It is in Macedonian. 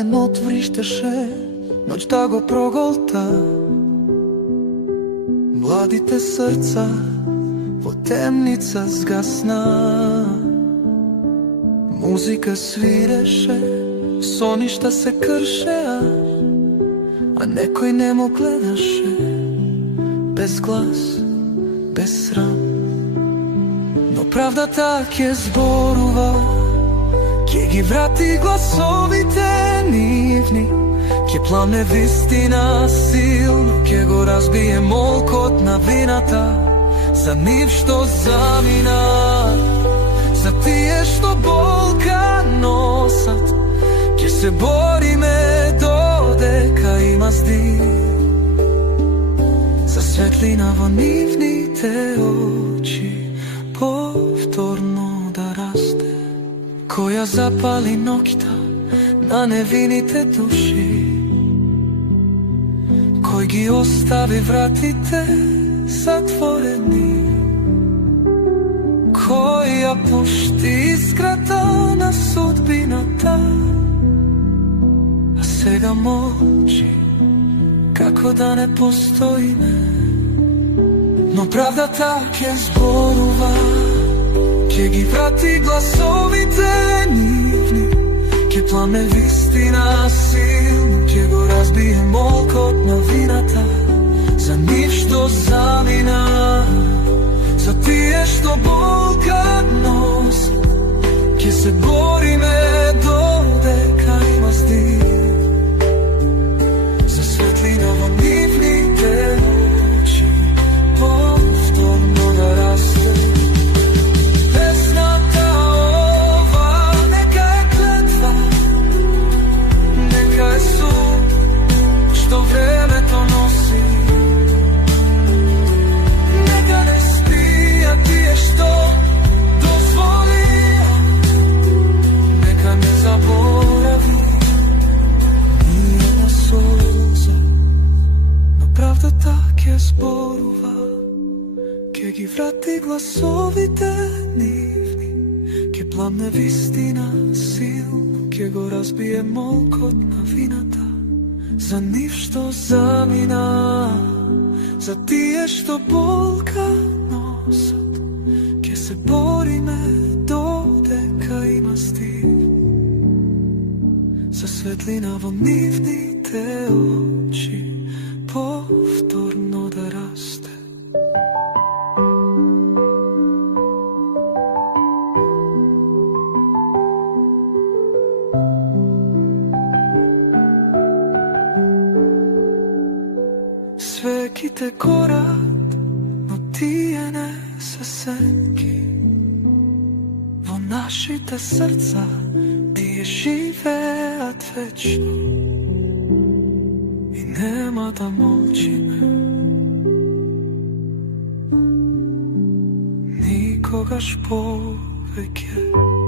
Пламенот вриштеше, ноќта го проголта. Младите срца во темница згасна. Музика свиреше, соништа се кршеа, а некој не му гледаше, без глас, без срам. Но правдата ќе зборува, ќе ги врати гласовите нивни, ќе пламне вистина силно, ќе го разбие молкот на вината за нив што замина, за тие што болка носат. Ќе се бориме додека има здив, за светлина во нивните очи повторно да расте, која запали ноќта на невините души, кој ги остави вратите затворени, кој ја пушти искрата на судбината, а сега молчи како да не постоиме. Но правдата ќе зборува, ќе ги врати гласовите нивни, ќе пламне вистина силно, ќе го разбие молкот на вината за нив што замина, за тие што болка носат. Ќе се бориме додека има здив, за светлина во нивните очи повторно да расте. Песната ова нека е клетва, нека е суд што времето носи. Нека не спија тие што дозволија, нека не заборави ни една солза. Но правдата ќе зборува, ќе ги врати гласовите нивни, ќе пламне вистина силно, ќе го разбие молкот на вината за нив што замина, за тие што болка носат. Ќе се бориме додека има здив, за светлина во нивните очи повторно да расте. Свеките горат, но тие не се сенки. Во нашите срца тие живеат вечно и нема да молчиме никогаш повеќе.